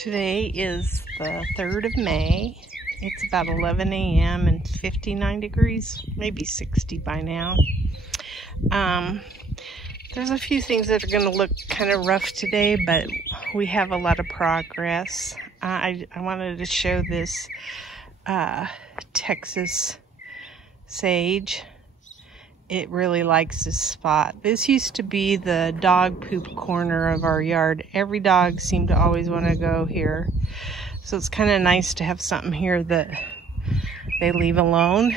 Today is the 3rd of May. It's about 11 a.m. and 59 degrees, maybe 60 by now. There's a few things that are going to look kind of rough today, but we have a lot of progress. I wanted to show this Texas sage. It really likes this spot. This used to be the dog poop corner of our yard. Every dog seemed to always want to go here. So it's kind of nice to have something here that they leave alone.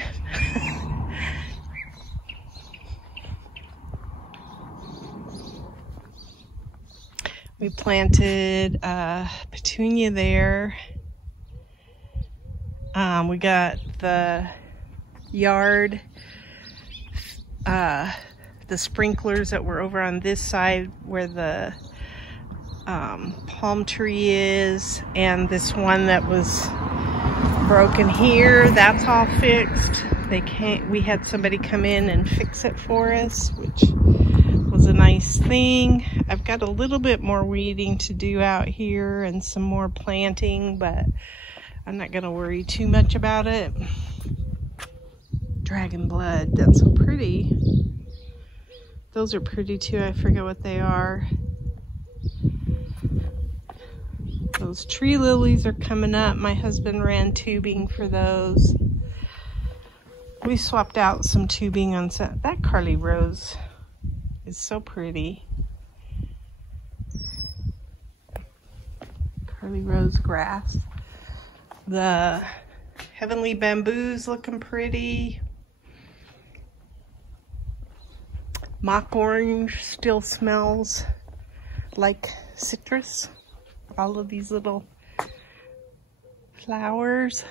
We planted petunia there. We got the yard, the sprinklers that were over on this side where the palm tree is, and this one that was broken here, that's all fixed. We had somebody come in and fix it for us, which was a nice thing. I've got a little bit more weeding to do out here and some more planting, but I'm not gonna worry too much about it. Dragon blood, that's so pretty. Those are pretty too. I forget what they are. Those tree lilies are coming up. My husband ran tubing for those. We swapped out some tubing on set. That Carly Rose is so pretty. Carly Rose grass. The heavenly bamboo's looking pretty. Mock orange still smells like citrus. All of these little flowers.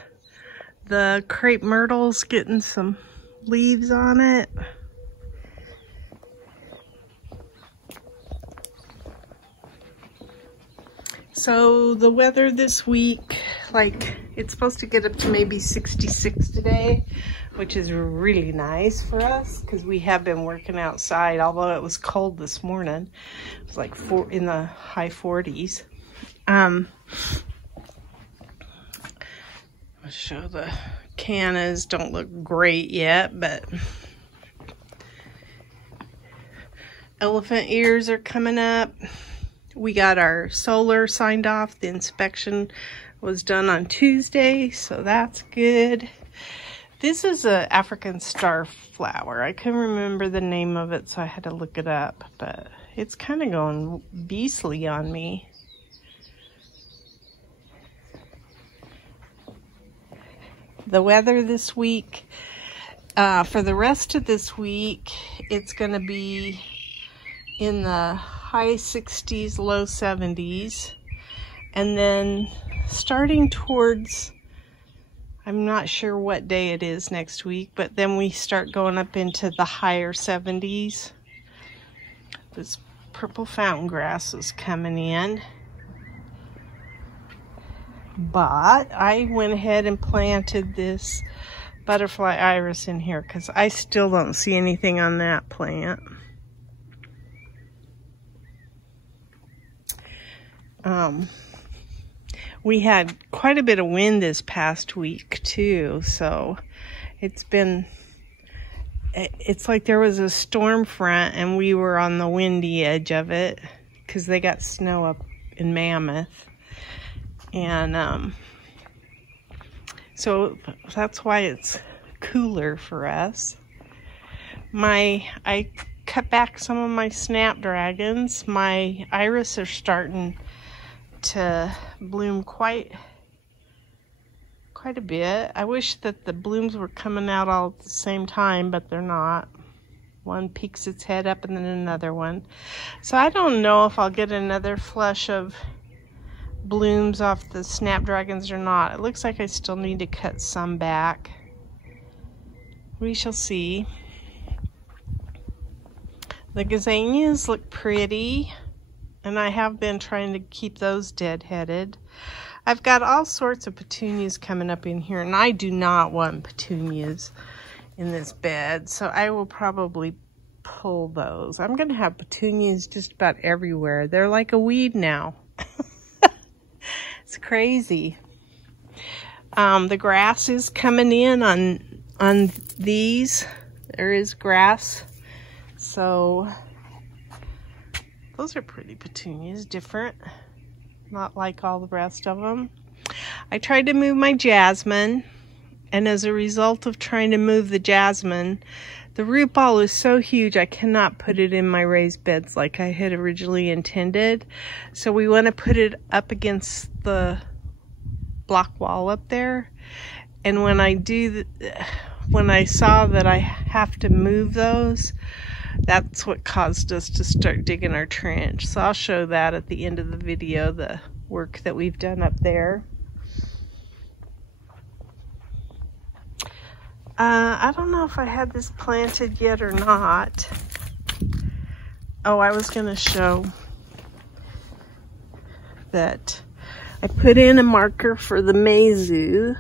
The crepe myrtle's getting some leaves on it. So the weather this week, like, it's supposed to get up to maybe 66 today, which is really nice for us because we have been working outside, although it was cold this morning. It was like in the high 40s. I'll show the cannas. Don't look great yet, but elephant ears are coming up. We got our solar signed off. The inspection was done on Tuesday, so that's good. This is an African star flower. I couldn't remember the name of it, so I had to look it up, but it's kind of going beastly on me. The weather this week, for the rest of this week, it's going to be in the high 60s, low 70s. And then starting towards, I'm not sure what day it is next week, but then we start going up into the higher 70s. This purple fountain grass is coming in. But I went ahead and planted this butterfly iris in here because I still don't see anything on that plant. We had quite a bit of wind this past week too, so it's like there was a storm front and we were on the windy edge of it because they got snow up in Mammoth. And so that's why it's cooler for us. I cut back some of my snapdragons. My iris are starting to bloom quite a bit. I wish that the blooms were coming out all at the same time, but they're not. One peeks its head up and then another one. So I don't know if I'll get another flush of blooms off the snapdragons or not. It looks like I still need to cut some back. We shall see. The gazanias look pretty, and I have been trying to keep those dead-headed. I've got all sorts of petunias coming up in here, and I do not want petunias in this bed, so I will probably pull those. I'm going to have petunias just about everywhere. They're like a weed now. It's crazy. The grass is coming in on these. There is grass. So those are pretty petunias, different. Not like all the rest of them. I tried to move my jasmine, and as a result of trying to move the jasmine, the root ball is so huge I cannot put it in my raised beds like I had originally intended. So we want to put it up against the block wall up there. And when I when I saw that I have to move those, that's what caused us to start digging our trench. So I'll show that at the end of the video, the work that we've done up there. I don't know if I had this planted yet or not. Oh, I was going to show that I put in a marker for the mazus,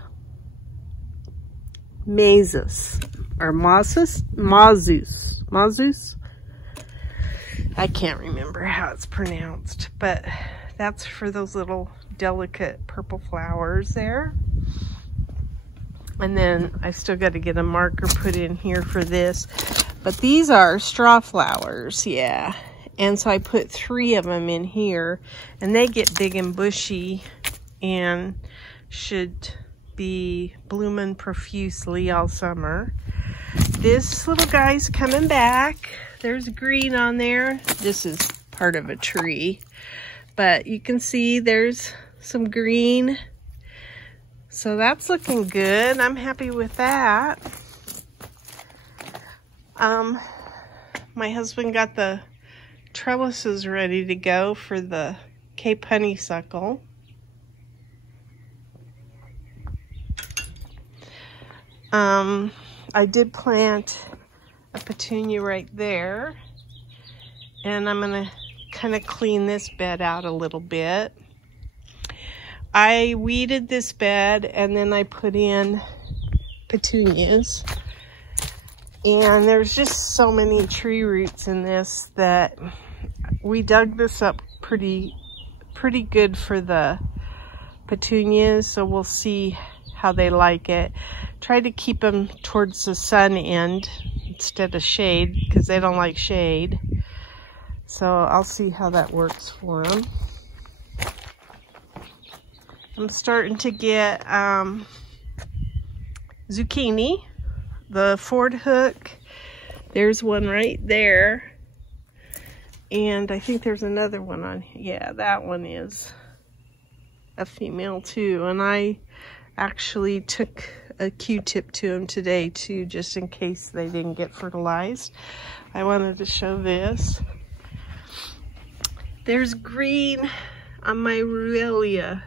or mazus. I can't remember how it's pronounced, but that's for those little delicate purple flowers there. And then I still got to get a marker put in here for this. But these are straw flowers, yeah. And so I put 3 of them in here. And they get big and bushy and should be blooming profusely all summer. This little guy's coming back. There's green on there. This is part of a tree. But you can see there's some green. So that's looking good. I'm happy with that. My husband got the trellises ready to go for the Cape honeysuckle. I did plant a petunia right there. And I'm going to kind of clean this bed out a little bit. I weeded this bed and then I put in petunias. And there's just so many tree roots in this that we dug this up pretty good for the petunias. So we'll see how they like it. Try to keep them towards the sun end instead of shade because they don't like shade. So I'll see how that works for them. I'm starting to get zucchini, the Ford hook. There's one right there. And I think there's another one on here. Yeah, that one is a female too. And I actually took a Q-tip to them today too, just in case they didn't get fertilized. I wanted to show this. There's green on my Ruellia.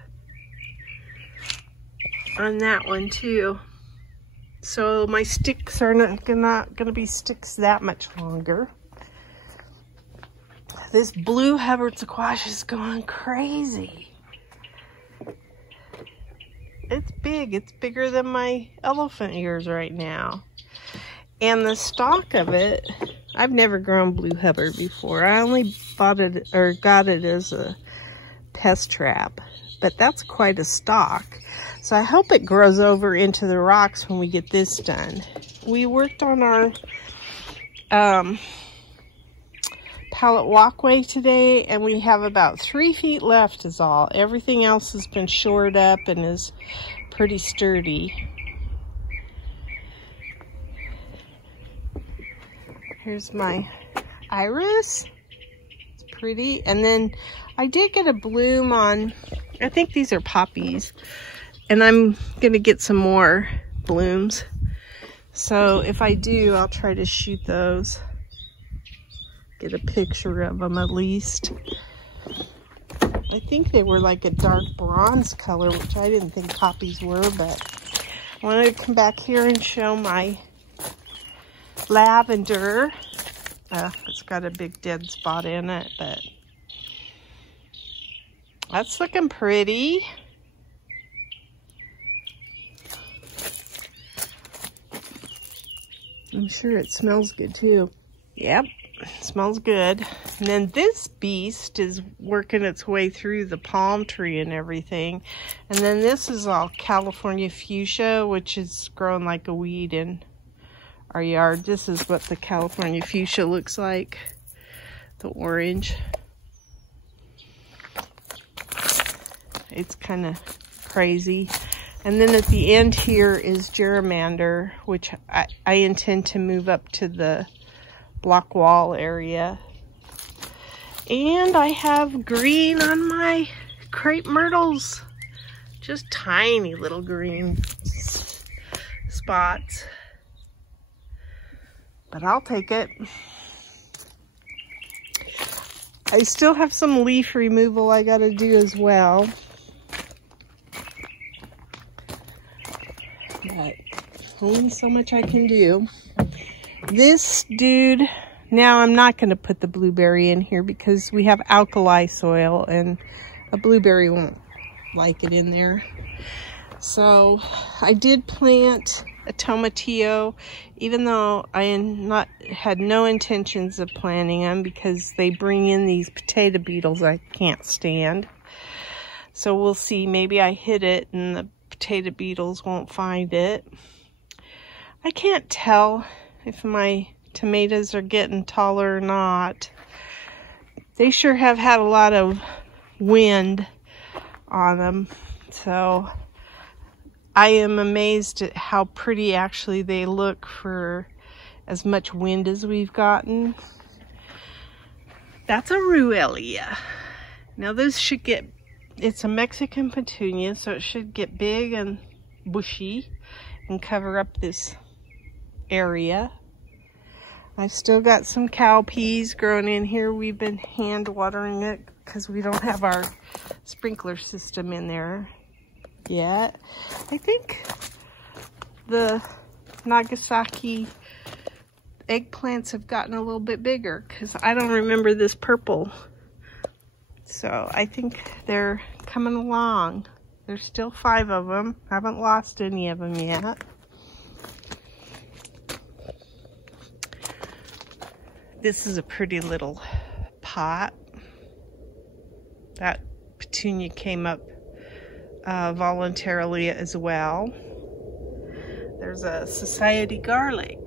On that one too. So my sticks are not gonna be sticks that much longer. This blue Hubbard squash is going crazy. It's big. It's bigger than my elephant ears right now. And the stalk of it, I've never grown blue Hubbard before. I only bought it or got it as a pest trap. But that's quite a stalk. So I hope it grows over into the rocks when we get this done. We worked on our pallet walkway today, and we have about 3 feet left is all. Everything else has been shored up and is pretty sturdy. Here's my iris. It's pretty. And then I did get a bloom on, I think these are poppies. And I'm gonna get some more blooms. So if I do, I'll try to shoot those. Get a picture of them at least. I think they were like a dark bronze color, which I didn't think poppies were, but I wanted to come back here and show my lavender. It's got a big dead spot in it, but that's looking pretty. I'm sure it smells good too. Yep, smells good. And then this beast is working its way through the palm tree and everything. And then this is all California fuchsia, which is growing like a weed in our yard. This is what the California fuchsia looks like, the orange. It's kind of crazy. And then at the end here is geranium, which I intend to move up to the block wall area. And I have green on my crepe myrtles. Just tiny little green spots. But I'll take it. I still have some leaf removal I gotta do as well. But only so much I can do. This dude, now I'm not going to put the blueberry in here because we have alkali soil and a blueberry won't like it in there. So I did plant a tomatillo, even though I had no intentions of planting them because they bring in these potato beetles I can't stand. So we'll see, maybe I hit it and the potato beetles won't find it. I can't tell if my tomatoes are getting taller or not. They sure have had a lot of wind on them, so I am amazed at how pretty actually they look for as much wind as we've gotten. That's a ruellia. Now this should get, it's a Mexican petunia, so it should get big and bushy and cover up this area. I've still got some cow peas growing in here. We've been hand watering it because we don't have our sprinkler system in there yet. I think the Nagasaki eggplants have gotten a little bit bigger because I don't remember this purple. So I think they're coming along. There's still 5 of them. I haven't lost any of them yet. This is a pretty little pot. That petunia came up voluntarily as well. There's a society garlic.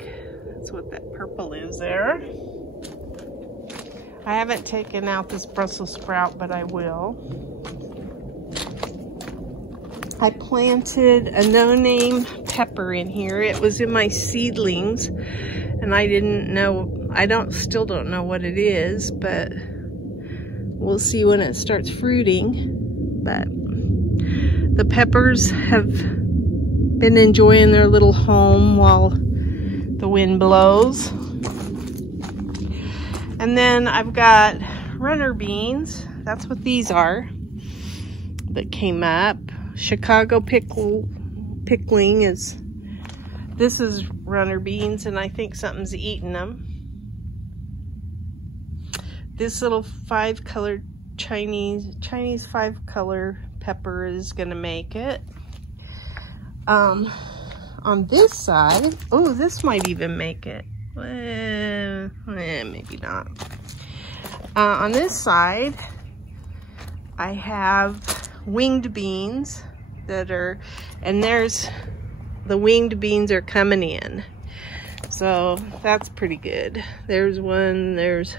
That's what that purple is there. I haven't taken out this Brussels sprout, but I will. I planted a no-name pepper in here. It was in my seedlings, and I didn't know, still don't know what it is, but we'll see when it starts fruiting. But the peppers have been enjoying their little home while the wind blows. And then I've got runner beans. That's what these are that came up. Chicago pickling is, this is runner beans, and I think something's eating them. This little 5-color Chinese 5-color pepper is gonna make it. On this side, oh, this might even make it. Maybe not. On this side, I have winged beans that are, and there's, the winged beans are coming in. So that's pretty good. There's one, there's,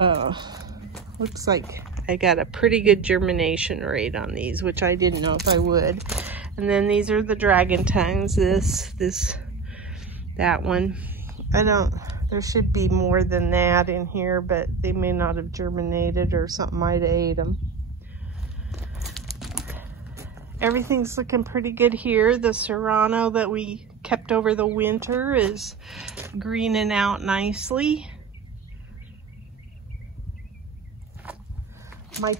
looks like I got a pretty good germination rate on these, which I didn't know if I would. And then these are the dragon tongues, that one. There should be more than that in here, but they may not have germinated or something might have ate them. Everything's looking pretty good here. The serrano that we kept over the winter is greening out nicely. My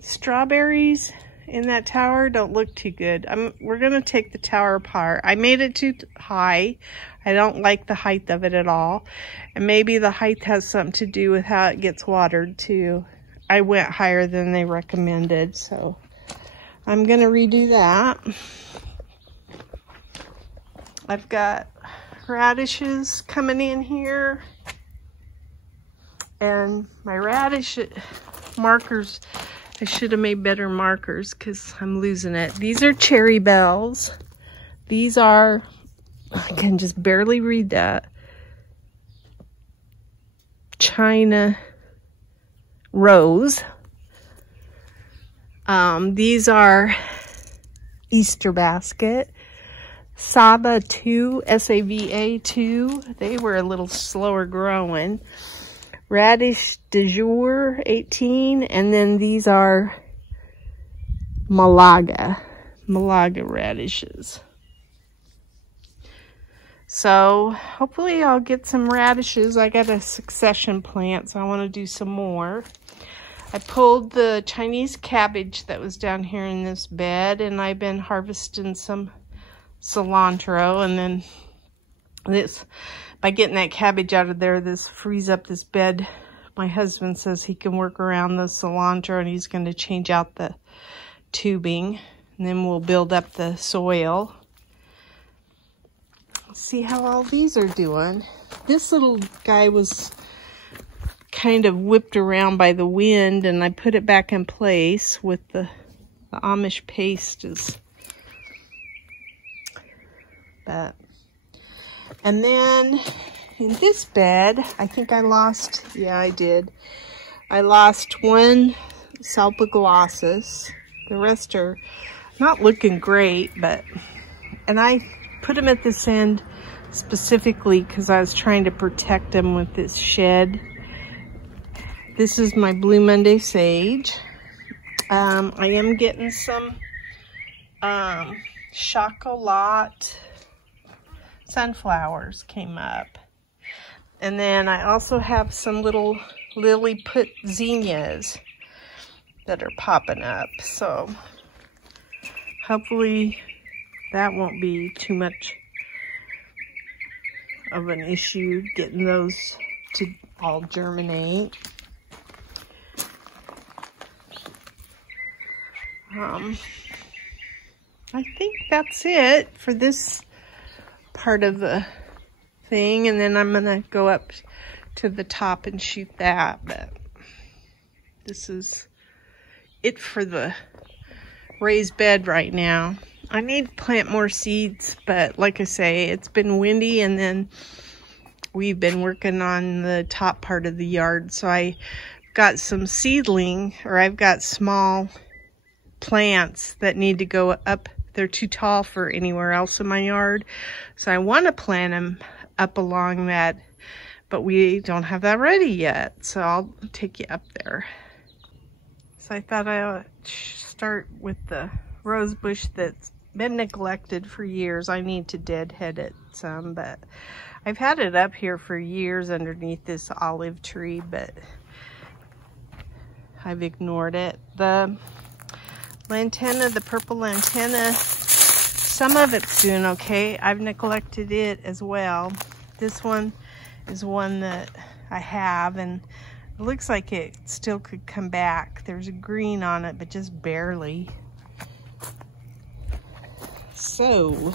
strawberries in that tower don't look too good. We're gonna take the tower apart. I made it too high. I don't like the height of it at all. And maybe the height has something to do with how it gets watered too. I went higher than they recommended, so I'm gonna redo that. I've got radishes coming in here. And my radish markers, I should have made better markers because I'm losing it. These are cherry bells. These are, I can just barely read that, China rose. These are Easter basket. Saba 2, S-A-V-A 2. They were a little slower growing. Radish de jour 18. And then these are Malaga radishes. So hopefully I'll get some radishes. I got a succession plant, so I want to do some more. I pulled the Chinese cabbage that was down here in this bed, and I've been harvesting some cilantro, and then this, by getting that cabbage out of there, this frees up this bed. My husband says he can work around the cilantro, and he's going to change out the tubing, and then we'll build up the soil. Let's see how all these are doing. This little guy was kind of whipped around by the wind, and I put it back in place with the Amish paste. And then in this bed, I think I lost, yeah, I did. I lost one Salpiglossus. The rest are not looking great, and I put them at this end specifically because I was trying to protect them with this shed. This is my Blue Monday sage. I am getting some chocolat sunflowers came up. And then I also have some little lily put zinnias that are popping up. So hopefully that won't be too much of an issue getting those to all germinate. I think that's it for this part of the thing, and then I'm gonna go up to the top and shoot that, but this is it for the raised bed right now. I need to plant more seeds, but like I say, it's been windy, and then we've been working on the top part of the yard, so I got some seedling, or I've got small plants that need to go up. They're too tall for anywhere else in my yard, so I want to plant them up along that, but we don't have that ready yet, so I'll take you up there. So I thought I would start with the rose bush that's been neglected for years. I need to deadhead it some, but I've had it up here for years underneath this olive tree, but I've ignored it. The lantana, the purple lantana, some of it's doing okay. I've neglected it as well. This one is one that I have, and it looks like it still could come back. There's a green on it, but just barely. So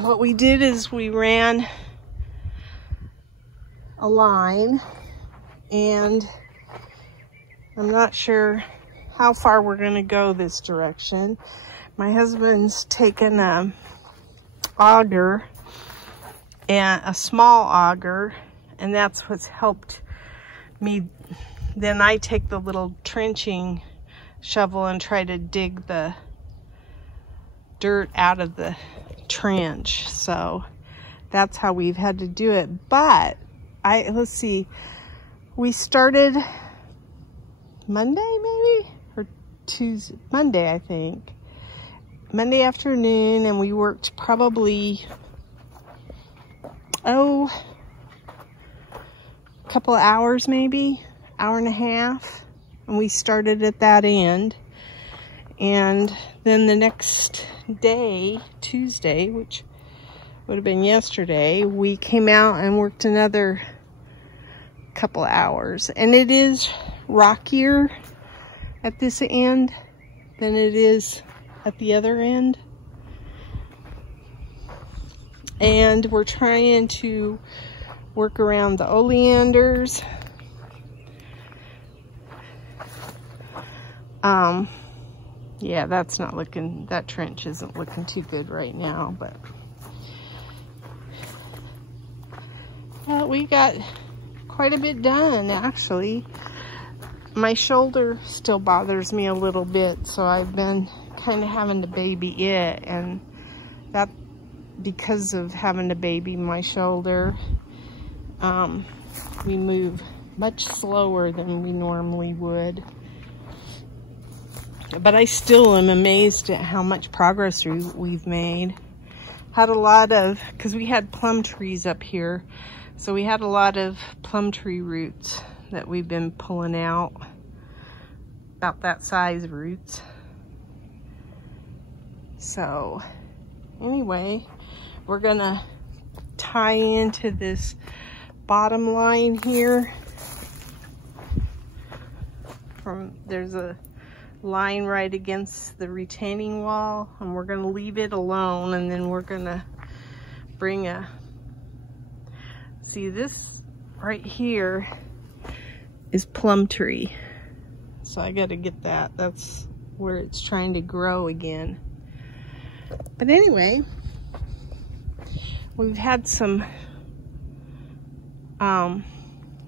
what we did is we ran a line, and I'm not sure how far we're going to go this direction. My husband's taken a auger, and a small auger, and that's what's helped me. Then I take the little trenching shovel and try to dig the dirt out of the trench. So that's how we've had to do it. But let's see, we started Monday maybe, or Tuesday, Monday I think. Monday afternoon, and we worked probably, a couple of hours maybe, hour and a half, and we started at that end. And then the next day, Tuesday, which would have been yesterday, we came out and worked another couple hours. And it is rockier at this end than it is at the other end. And we're trying to work around the oleanders. Yeah, that's not looking, that trench isn't looking too good right now, but we got quite a bit done, actually. My shoulder still bothers me a little bit, so I've been kind of having to baby it, and that, because of having to baby my shoulder, we move much slower than we normally would. But I still am amazed at how much progress we've made. Had a lot of, because we had plum trees up here, so we had a lot of plum tree roots that we've been pulling out, about that size roots. So anyway, we're gonna tie into this bottom line here. There's a line right against the retaining wall, and we're gonna leave it alone, and then we're gonna bring a, see this right here is plum tree. So I gotta get that. That's where it's trying to grow again. But anyway, we've had some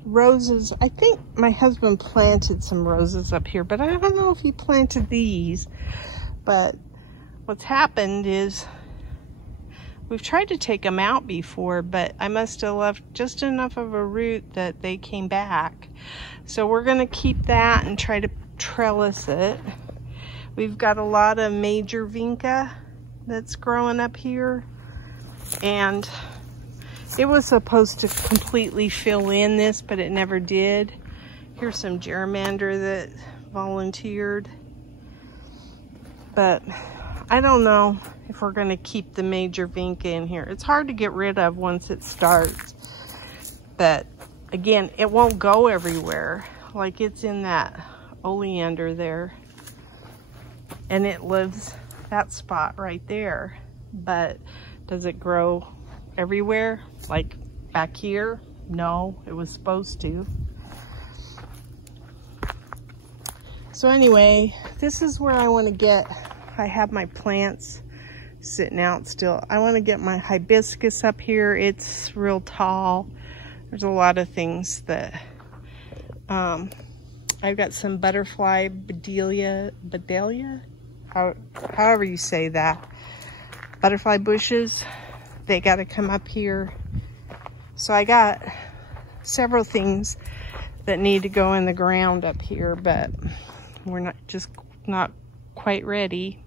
roses. I think my husband planted some roses up here, but I don't know if he planted these. But what's happened is we've tried to take them out before, but I must have left just enough of a root that they came back. So we're gonna keep that and try to trellis it. We've got a lot of major vinca that's growing up here, and it was supposed to completely fill in this, but it never did. Here's some germander that volunteered. But I don't know if we're gonna keep the major vinca in here. It's hard to get rid of once it starts. But again, it won't go everywhere. Like, it's in that oleander there. And it lives that spot right there. But does it grow everywhere? Like back here? No, it was supposed to. So anyway, this is where I want to get, I have my plants sitting out still. I want to get my hibiscus up here. It's real tall. There's a lot of things that, I've got some butterfly bedelia, however you say that, butterfly bushes. They got to come up here. So I got several things that need to go in the ground up here, but we're not quite ready.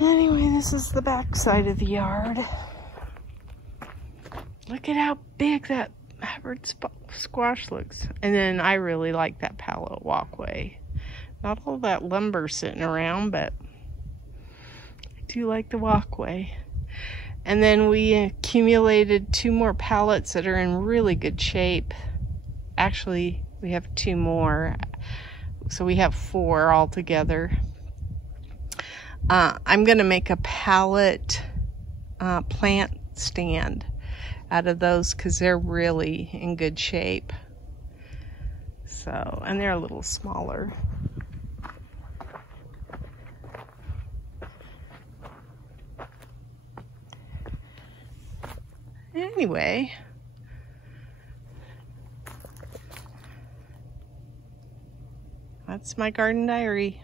Anyway, this is the back side of the yard. Look at how big that Hubbard squash looks. And then I really like that pallet walkway. Not all that lumber sitting around, but I do like the walkway. And then we accumulated 2 more pallets that are in really good shape. Actually, we have 2 more. So we have 4 altogether. I'm gonna make a pallet plant stand out of those because they're really in good shape. So, and they're a little smaller. Anyway, that's my garden diary.